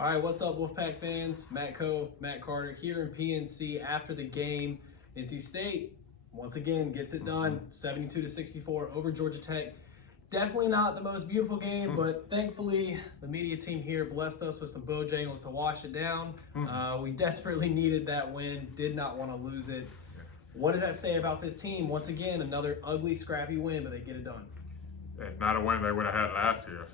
All right, what's up, Wolfpack fans? Matt Coe, Matt Carter here in PNC after the game. NC State, once again, gets it done, 72-64 over Georgia Tech. Definitely not the most beautiful game, but thankfully the media team here blessed us with some Bojangles to wash it down. We desperately needed that win, did not want to lose it. What does that say about this team? Once again, another ugly, scrappy win, but they get it done. It's not a win they would have had last year.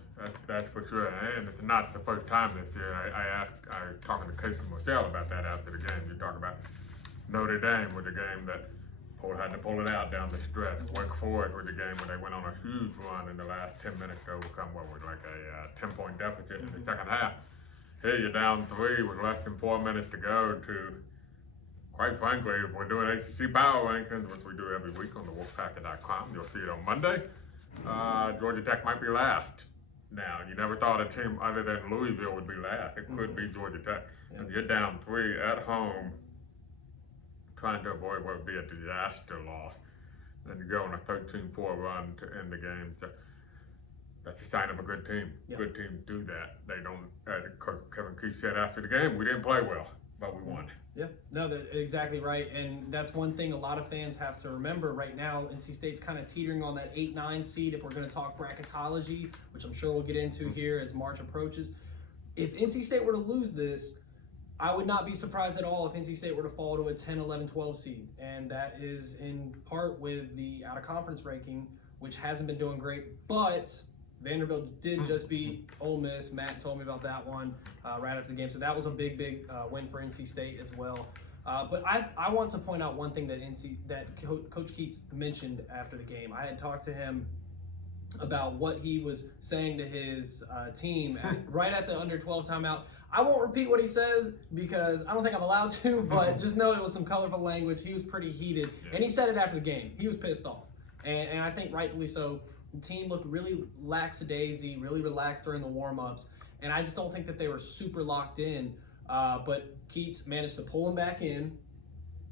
That's for sure. And it's not the first time this year. I was talking to Casey Michelle about that after the game. You talk about Notre Dame with the game that had to pull it out down the stretch. Wake Forest with the game where they went on a huge run in the last 10 minutes to overcome what was like a 10-point deficit in the second half. Here you're down 3 with less than 4 minutes to go to, quite frankly, if we're doing ACC Power Rankings, which we do every week on the Wolfpack.com, you'll see it on Monday. Georgia Tech might be last. Now, you never thought a team other than Louisville would be last. It could be Georgia Tech. And you're down 3 at home, trying to avoid what would be a disaster loss. And you go on a 13-4 run to end the game. So that's a sign of a good team. Good teams do that. They don't, Coach Kevin Keith said after the game, we didn't play well, but we won. Yeah, no, that's exactly right. And that's one thing a lot of fans have to remember right now. NC State's kind of teetering on that 8-9 seed if we're going to talk bracketology, which I'm sure we'll get into here as March approaches. If NC State were to lose this, I would not be surprised at all if NC State were to fall to a 10, 11, 12 seed. And that is in part with the out-of-conference ranking, which hasn't been doing great. But Vanderbilt did just beat Ole Miss. Matt told me about that one right after the game. So that was a big win for NC State as well. But I want to point out one thing that Coach Keats mentioned after the game. I had talked to him about what he was saying to his team right at the under 12 timeout. I won't repeat what he says because I don't think I'm allowed to, but just know it was some colorful language. He was pretty heated, and he said it after the game. He was pissed off, and I think rightfully so. The team looked really lackadaisy, really relaxed during the warm-ups, and I just don't think that they were super locked in. But Keats managed to pull them back in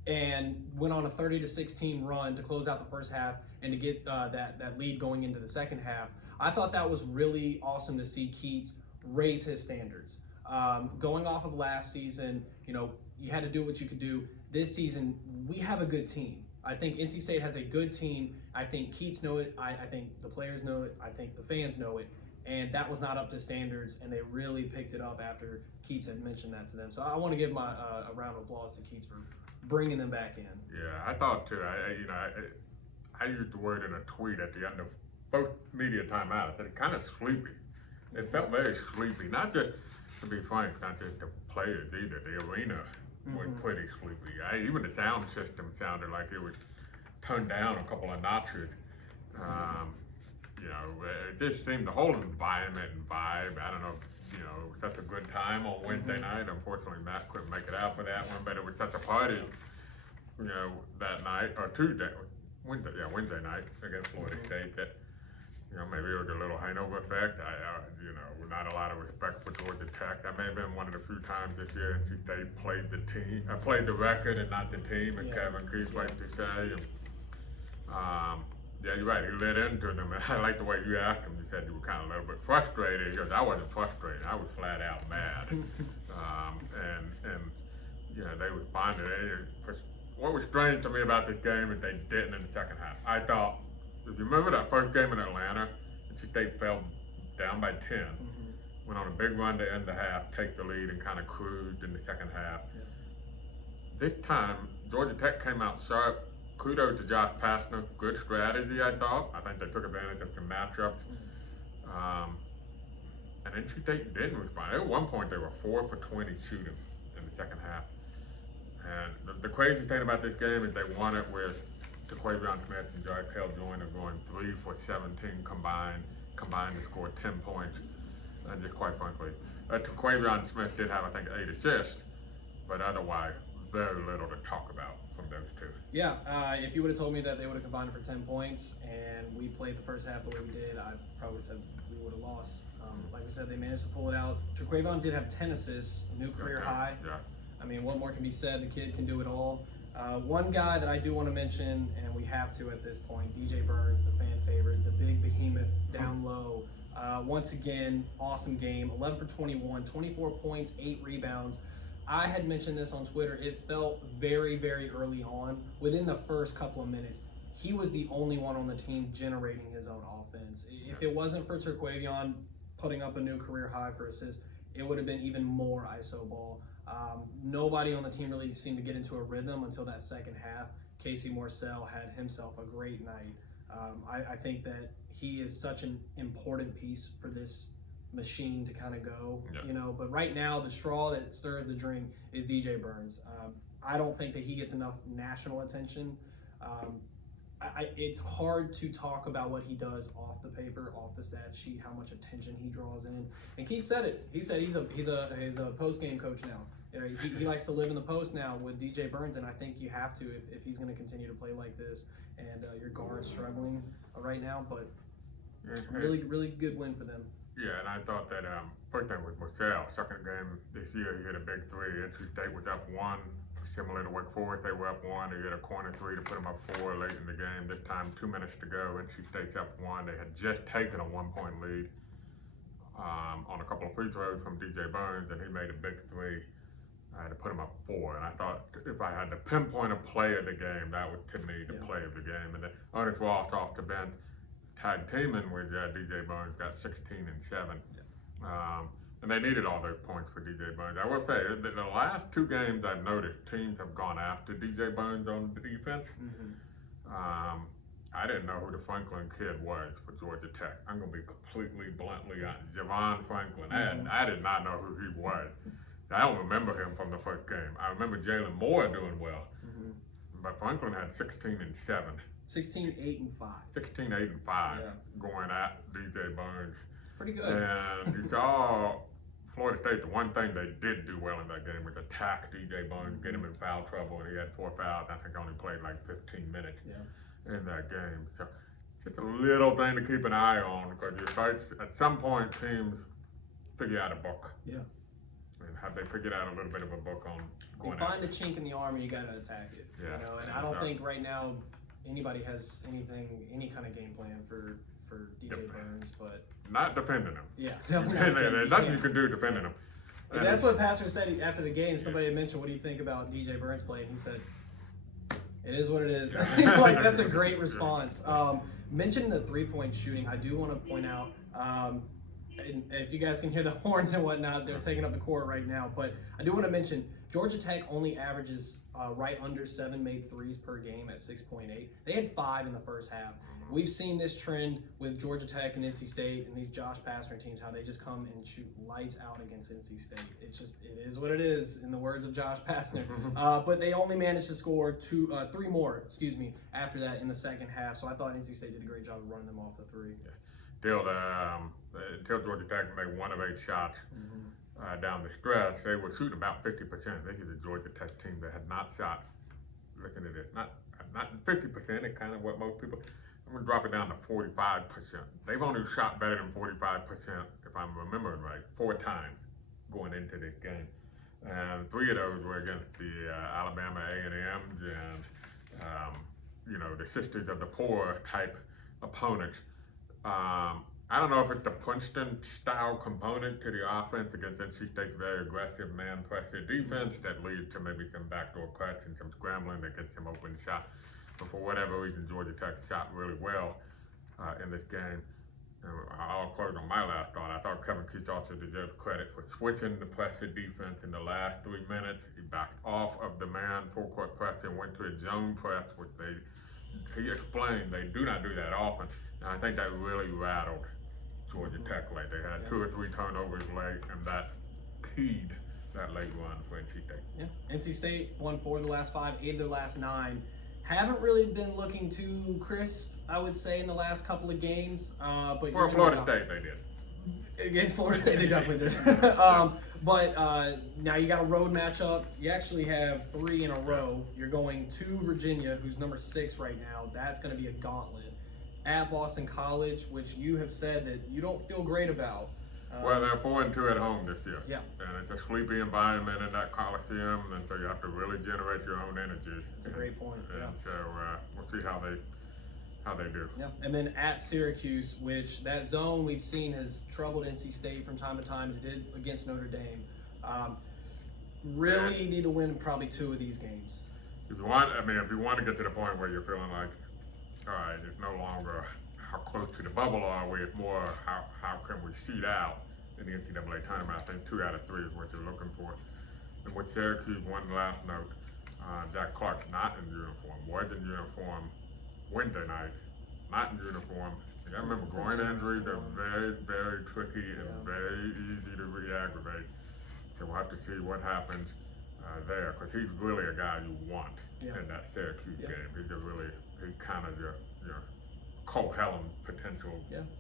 and went on a 30-16 run to close out the first half and to get that lead going into the second half. I thought that was really awesome to see Keats raise his standards. Going off of last season, you had to do what you could do. This season, we have a good team. I think NC State has a good team. I think Keats know it. I think the players know it. I think the fans know it. And that was not up to standards, and they really picked it up after Keats had mentioned that to them. So I want to give a round of applause to Keats for bringing them back in. Yeah, I thought too. I used the word in a tweet at the end of both media timeouts. I said it kind of sleepy. It felt very sleepy. Not just, to be frank, not just the players either. The arena was pretty sleepy. Even the sound system sounded like it was turned down a couple of notches. It just seemed the whole environment and vibe. I don't know, it was such a good time on Wednesday night. Unfortunately, Matt couldn't make it out for that one, but it was such a party, that night, or Wednesday night against Florida State that, maybe it was a little hangover effect. Not a lot of respect for Georgia Tech. That may have been one of the few times this year NC State played the team. I played the record and not the team, as Kevin Keith likes to say. And, yeah, you're right. He lit into them. I like the way you asked him. You said you were kind of a little bit frustrated. He goes, I wasn't frustrated. I was flat out mad. They responded. What was strange to me about this game is they didn't in the second half. I thought, if you remember that first game in Atlanta, NC State fell down by 10, went on a big run to end the half, take the lead, and kind of cruised in the second half. This time, Georgia Tech came out sharp. Kudos to Josh Pastner. Good strategy, I thought. I think they took advantage of the matchups. And NC State didn't respond. At one point, they were 4 for 20 shooting in the second half. And the crazy thing about this game is they won it with Quavion Smith and Jarkel Joyner going 3 for 17 combined to score 10 points. And just quite frankly, Quavion Smith did have, I think, 8 assists, but otherwise, very little to talk about from those two. Yeah, if you would have told me that they would have combined for 10 points and we played the first half the way we did, I probably said we would have lost. Like we said, they managed to pull it out. Quavion did have 10 assists, a new career high. Yeah. I mean, what more can be said? The kid can do it all. One guy that I do want to mention, and we have to at this point, DJ Burns, the fan favorite, the big behemoth down low. Once again, awesome game. 11 for 21, 24 points, 8 rebounds. I had mentioned this on Twitter. It felt very, very early on. Within the first couple of minutes, he was the only one on the team generating his own offense. If it wasn't for Terquavion putting up a new career high for assists, it would have been even more ISO ball. Nobody on the team really seemed to get into a rhythm until that second half. Casey Morcell had himself a great night. I think that he is such an important piece for this machine to kind of go, but right now the straw that stirs the drink is DJ Burns. I don't think that he gets enough national attention. It's hard to talk about what he does off the paper, off the stat sheet, how much attention he draws in. And Keith said it. He said he's a post-game coach now. He likes to live in the post now with DJ Burns, and I think you have to if he's going to continue to play like this. And your guard's struggling right now, but really good win for them. Yeah, and I thought that first thing with Marcel, second game this year, he hit a big three. NC State was up 1, similar to Wake Forest. They were up 1. He hit a corner 3 to put them up 4 late in the game. This time, 2 minutes to go. NC State's up 1. They had just taken a 1-point lead on a couple of free throws from DJ Burns, and he made a big 3 to put him up 4. And I thought if I had to pinpoint a play of the game, that would to me the play of the game. And then Ernest Ross off the bench, tag teaming with DJ Burns, got 16 and 7. And they needed all those points for DJ Burns. I will say, the last 2 games I've noticed teams have gone after DJ Burns on the defense. I didn't know who the Franklin kid was for Georgia Tech. I'm going to be completely bluntly honest. Javon Franklin. I did not know who he was. I don't remember him from the first game. I remember Jalen Moore doing well. But Franklin had 16 and 7. 16, 8, and 5. 16, 8, and 5 going at DJ Burns. It's pretty good. And you saw Florida State, the one thing they did do well in that game was attack DJ Burns, get him in foul trouble, and he had 4 fouls. I think only played like 15 minutes in that game. So just a little thing to keep an eye on, because you start, at some point teams figure out a book. And have they figured out a little bit of a book on going You find a chink in the armor, you got to attack it. And I don't think right now anybody has any kind of game plan for DJ Burns, but not defending him. Definitely. Nothing you can do defending him. And that's what Pastor said after the game. Somebody had mentioned, what do you think about DJ Burns play? And he said, it is what it is. Like, that's a great response. Mentioning the 3-point shooting, I do want to point out, and if you guys can hear the horns and whatnot, they're taking up the court right now. But I do want to mention, Georgia Tech only averages right under 7 made threes per game at 6.8. They had 5 in the first half. We've seen this trend with Georgia Tech and NC State and these Josh Pastner teams, how they just come and shoot lights out against NC State. It is what it is, in the words of Josh Pastner. But they only managed to score 3 more, after that in the second half. So I thought NC State did a great job of running them off the 3. Until Georgia Tech made 1 of 8 shots down the stretch, they were shooting about 50%. This is a Georgia Tech team that had not shot, listen to this, not 50%, and kind of what most people, I'm going to drop it down to 45%. They've only shot better than 45%, if I'm remembering right, 4 times going into this game. And 3 of those were against the Alabama A&Ms and, the Sisters of the Poor type opponents. I don't know if it's the Princeton style component to the offense against NC State's very aggressive man pressure defense that leads to maybe some backdoor cuts and some scrambling that gets some open shot. But for whatever reason, Georgia Tech shot really well in this game. I'll close on my last thought. I thought Kevin Keith also deserves credit for switching the pressure defense in the last 3 minutes. He backed off of the man full court press and went to a zone press, which he explained they do not do that often. And I think that really rattled Georgia Tech late. They had 2 or 3 turnovers late, and that keyed that late run for NC State. NC State won 4 of the last 5, 8 of their last 9. Haven't really been looking too crisp, I would say, in the last couple of games. But for Florida State, they did. Against Florida State, they definitely did. But now you got a road matchup. You actually have 3 in a row. You're going to Virginia, who's number 6 right now. That's going to be a gauntlet. At Boston College, which you have said that you don't feel great about. Well, they're 4-2 at home this year. And it's a sleepy environment in that Coliseum, and so you have to really generate your own energy. That's a great point. And so we'll see how how they do. Yeah, and then at Syracuse, which that zone we've seen has troubled NC State from time to time. It did against Notre Dame. Really need to win probably 2 of these games. If you want to get to the point where you're feeling like, all right, it's no longer how close to the bubble are we, it's more how can we seed out in the NCAA tournament. I think 2 out of 3 is what you're looking for. And with Syracuse, one last note, Jack Clark's not in uniform, was in uniform Wednesday night, not in uniform. You gotta remember, groin injuries are very, very tricky and very easy to re-aggravate. So we'll have to see what happens there, because he's really a guy you want in that Syracuse game. He's kind of your Cole Helen potential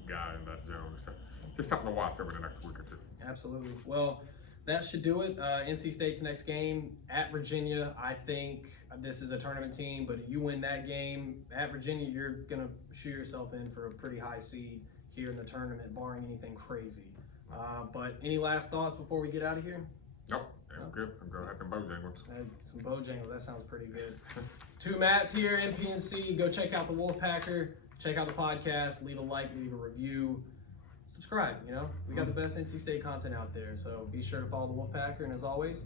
guy in that zone. So just something to watch over the next week or 2. Absolutely. Well, that should do it. NC State's next game at Virginia. I think this is a tournament team, but if you win that game at Virginia, you're gonna shoot yourself in for a pretty high seed here in the tournament, barring anything crazy. But any last thoughts before we get out of here? Nope. I'm good. I'm going to have some Bojangles. Some Bojangles, that sounds pretty good. 2 Matts here, NPNC. Go check out the Wolfpacker. Check out the podcast. Leave a like, leave a review. Subscribe, we got the best NC State content out there. So be sure to follow the Wolfpacker. And as always,